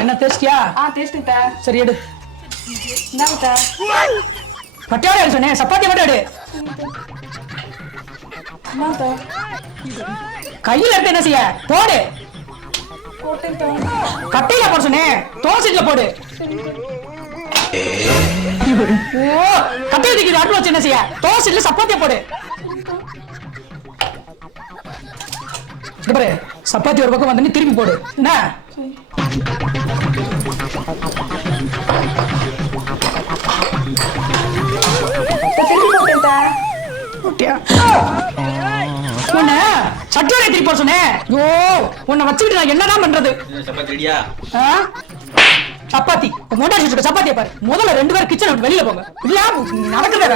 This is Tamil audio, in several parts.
என்ன டேஸ்டியா? டேஸ்டிங். சரி எடு. என்னங்க கட்டியாடு சொன்னேன், சப்பாத்தி மட்டும் எடு. கையில் எடுத்து என்ன செய்ய? போடு. கட்டையில போட சொன்னேன், தோசைல போடு. ஓ, கட்டையை தூக்கி அடுப்பு வச்சு என்ன செய்ய? தோசைல சப்பாத்திய போடு. பாரு, சப்பாத்தி ஒரு பக்கம் வந்து திருப்பி போடு. என்ன உன்ன சட்டியோட திருப்பி போட சொன்னேன். ஓ, உன்னை வச்சுக்கிட்டு நான் என்னதான் பண்றது? சப்பாத்தி மொண்டாச்சு சப்பாத்தியை பாரு. முதல்ல 2 பேரும் கிச்சன் விட்டு வெளியில போங்க. இல்ல நடக்குது.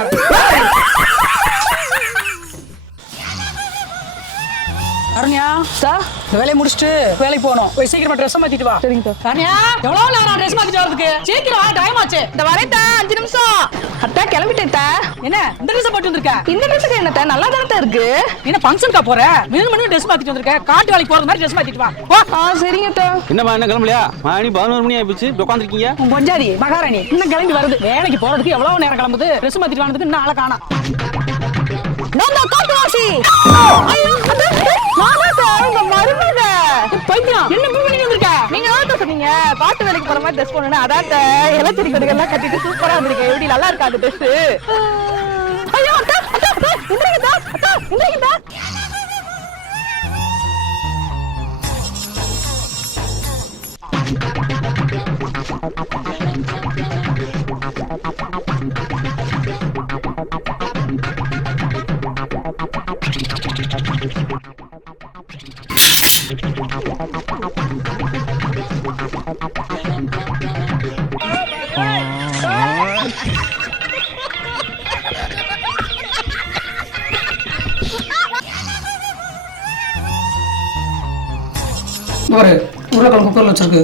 அருண்யா சார், இந்த வேலையை முடிச்சுட்டு வேலைக்கு போகணும். போய் சீக்கிரமா ட்ரெஸ் மாத்திட்டு வா. சரிங்க சார். அருண்யா, எவ்வளவு நேரம் ட்ரெஸ் மாத்திட்டு வரதுக்கு? சீக்கிரம் டைம் ஆச்சு. இந்த வரேன்டா, 5 நிமிஷம். அத்தா கிளம்பிட்டேன். என்ன இந்த ட்ரெஸ் போட்டு வந்திருக்க? இந்த ட்ரெஸ்க்கு என்னத்த நல்லா தானே இருக்கு. என்ன ஃபங்க்ஷனுக்கா போற? மணி ட்ரெஸ் மாத்திட்டு வந்திருக்க. காட்டு வேலைக்கு போறது மாதிரி ட்ரெஸ் மாத்திட்டு வா. சரிங்க அத்தா. என்னமா என்ன கிளம்பலையா? மணி 11 மணி ஆயிடுச்சு. உட்காந்துருக்கீங்க. உன் பொஞ்சாதி மகாராணி இன்னும் கிளம்பி வருது. வேலைக்கு போறதுக்கு எவ்வளவு நேரம் கிளம்புது? ட்ரெஸ் மாத்திட்டு வந்ததுக்கு இன்னும் ஆளை காணோம். காட்டுவாசி. நீங்க காட்டு வேலைக்கு போற மாதிரி ட்ரெஸ் போடணும். அதான் எலக்ட்ரிக் கடைகள்லாம் கட்டிட்டு சூப்பரா வந்திருக்கேன். எப்படி நல்லா இருக்கா அந்த ட்ரெஸ்? ஐயோ அத்தா, அத்தா, அத்தா, இந்திரீங்கதா, அத்தா, இந்திரீங்கதா. உருளைக்கிழங்கு குக்கர்ல வச்சிருக்கு.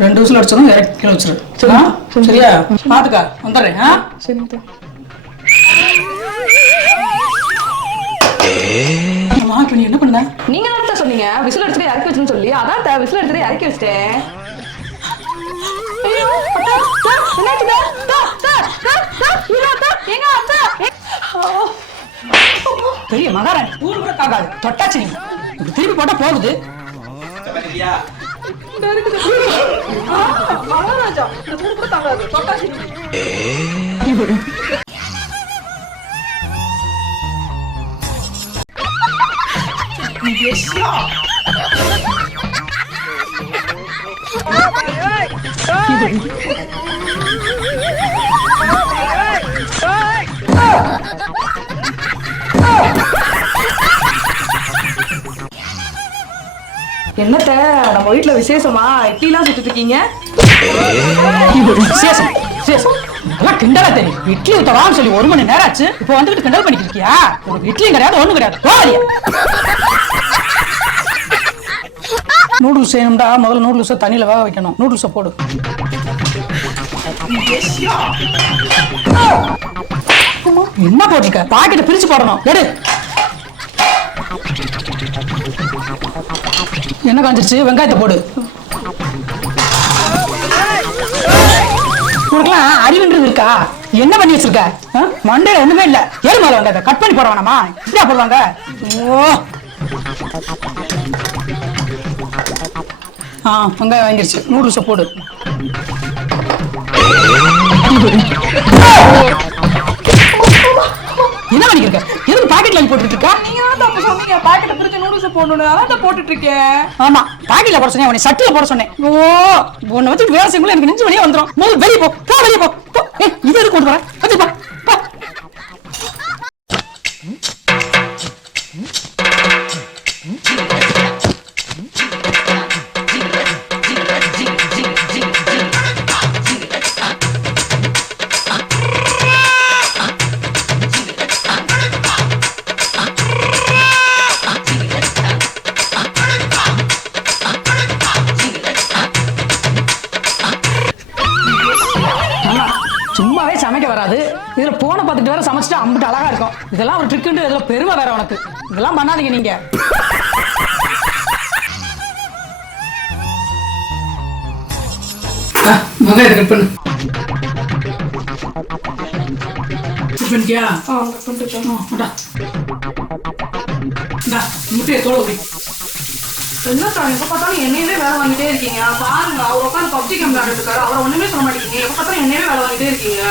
2 விசில் அடிச்சதும் இறக்கி கீழே வச்சிரு. சரியா? பாத்துக்கா, வந்துடுறேன். நீ என்ன பண்ண? நீங்க தான் சொன்னீங்க விசில் அடிச்சுட்டு இறக்கி வச்சுன்னு சொல்லி. அதான் விசில் அடிச்சுட்டு இறக்கி வச்சிட்டேன். பெரிய மகாராணி ஊர் கூட தாக்காது. தொட்டாச்சு நீ திருப்பி போட்டா போகுது. மகாராஜா தொட்டாச்சு. என்னத்த நம்ம வீட்டுல விசேஷமா இட்லிலாம் சுட்டு இருக்கீங்க? விசேஷம் விசேஷம் எல்லாம் கிண்டலா தெரியும். இட்லி ஊத்தவான்னு சொல்லி 1 மணி நேரம் ஆச்சு. இப்போ வந்துட்டு கிண்டல் பண்ணிட்டு இருக்கியா? உனக்கு இட்லியும் கிடையாது, ஒண்ணும் கிடையாது. போகலையா? நூடுல்ஸ் செய்யணும்டா. முதல்ல நூடுல்ஸை தண்ணியில வேக வைக்கணும். நூடுல்ஸை போடு. என்ன போட்டிருக்க? பாக்கெட்டை பிரிச்சு போடணும். எடு. என்ன காஞ்சிருச்சு? வெங்காயத்தை போடு. உனக்குலாம் அறிவுன்றது இருக்கா? என்ன பண்ணி வச்சிருக்க? மண்டையில ஒண்ணுமே இல்ல. ஏழு மேல வெங்காயத்தை கட் பண்ணி போட வேணாமா? இப்படியா போடுவாங்க? ஓ, வெங்காயம் வாங்கிருச்சு. நூடுல்ஸை போடு. என்ன பண்ணிருக்க? எதுக்கு பாக்கெட்ல போட்டுட்டு இருக்க? நீங்க தான் அப்ப சொன்னீங்க பாக்கெட்ட பிரிச்சு நூடுல்ஸ் போடணும். அதான் போட்டுட்டு இருக்கேன். ஆமா, பாக்கெட்ல போட சொன்னேன். உன்னை சட்டில போட சொன்னேன். ஓ, உன்னை வச்சு வேலை செய்யும்போது எனக்கு நெஞ்சு வெளியே வந்துடும். முதல்ல வெளியே போ. வெளியே போ. இது எதுக்கு கொண்டு வரேன்? வச்சுப்பா. சமைக்க வராது, இதுல போனை பார்த்துட்டு வேற சமைச்சிட்டு அம்பிட்டு அழகா இருக்கும். இதெல்லாம் ஒரு ட்ரிக்குன்னு இதுல பெருமை வேற உனக்கு. இதெல்லாம் பண்ணாதீங்க நீங்க. வெங்காயத்தை கட் பண்ணு. கட் பண்ணிட்டியா? முட்டையை தோலை உரி. என்ன சார் எப்ப பார்த்தாலும் என்னையவே வேலை வாங்கிட்டே இருக்கீங்க. பாருங்க, அவர் உட்காந்து பப்ஜி கேம் விளையாடிட்டு இருக்காரு. அவரை ஒண்ணுமே சொல்ல மாட்டேங்கிறீங்க. எப்ப பார்த்தாலும் என்னையவே வேலை வாங்கிட்டே இருக்கீங்க.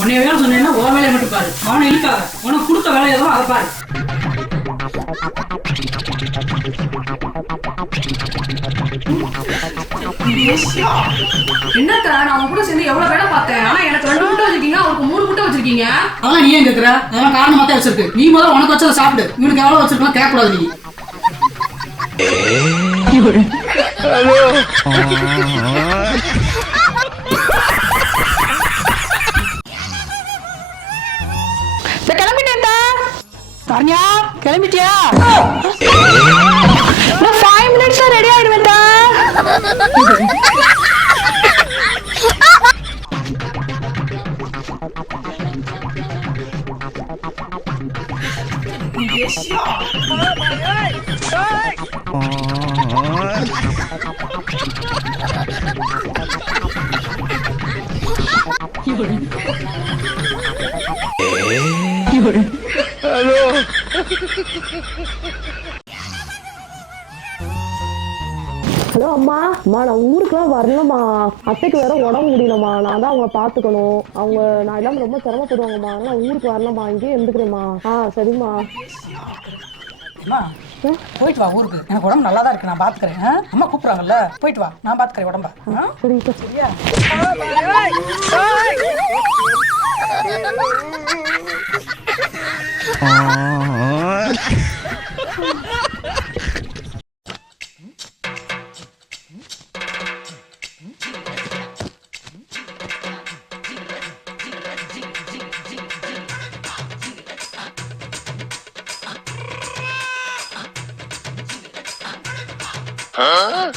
உன்னைய வேலை சொன்னேன்னா உன் வேலையை மட்டும் பாரு. அவனை இழுக்காத. உனக்கு கொடுத்த வேலை எதுவும் அதை பாரு. என்னத்த நான் அவங்க கூட சேர்ந்து எவ்வளவு வேலை பார்த்தேன். ஆனா எனக்கு 2 முட்டை வச்சிருக்கீங்க, அவருக்கு 3 முட்டை வச்சிருக்கீங்க. அதெல்லாம் நீ ஏன் கேட்குற? அதெல்லாம் காரணமா தான் வச்சிருக்கு. நீ முதல்ல உனக்கு வச்சதை சாப்பிடு. இவனுக்கு எவ்வளவு வச்சிருக்கலாம் கேட்கக்கூடாது நீ. கிளம்பிட்டேன்டா. சரண்யா கிளம்பிட்டியா? நான் 5 minutes ரெடி ஆயிடுவேன்டா. ஹலோ அம்மா. அம்மா நான் ஊருக்குலாம் வரலம்மா. அத்தைக்கு வேற உடம்பு முடியலம்மா. நான் தான் அவங்கள பார்த்துக்கணும். அவங்க நான் இல்லாமல் ரொம்ப சிரமப்படுவாங்கம்மா. அதனால ஊருக்கு வரலம்மா. இங்கேயே இருந்துக்கிறேம்மா. சரிம்மா. போயிட்டு வா ஊருக்கு. எனக்கு உடம்பு நல்லா தான் இருக்கு. நான் பாத்துக்கிறேன். அம்மா கூப்பிடுறாங்கல்ல, போயிட்டு வா. நான் பாத்துக்கிறேன் உடம்ப. சரிங்க. சரியா? Huh?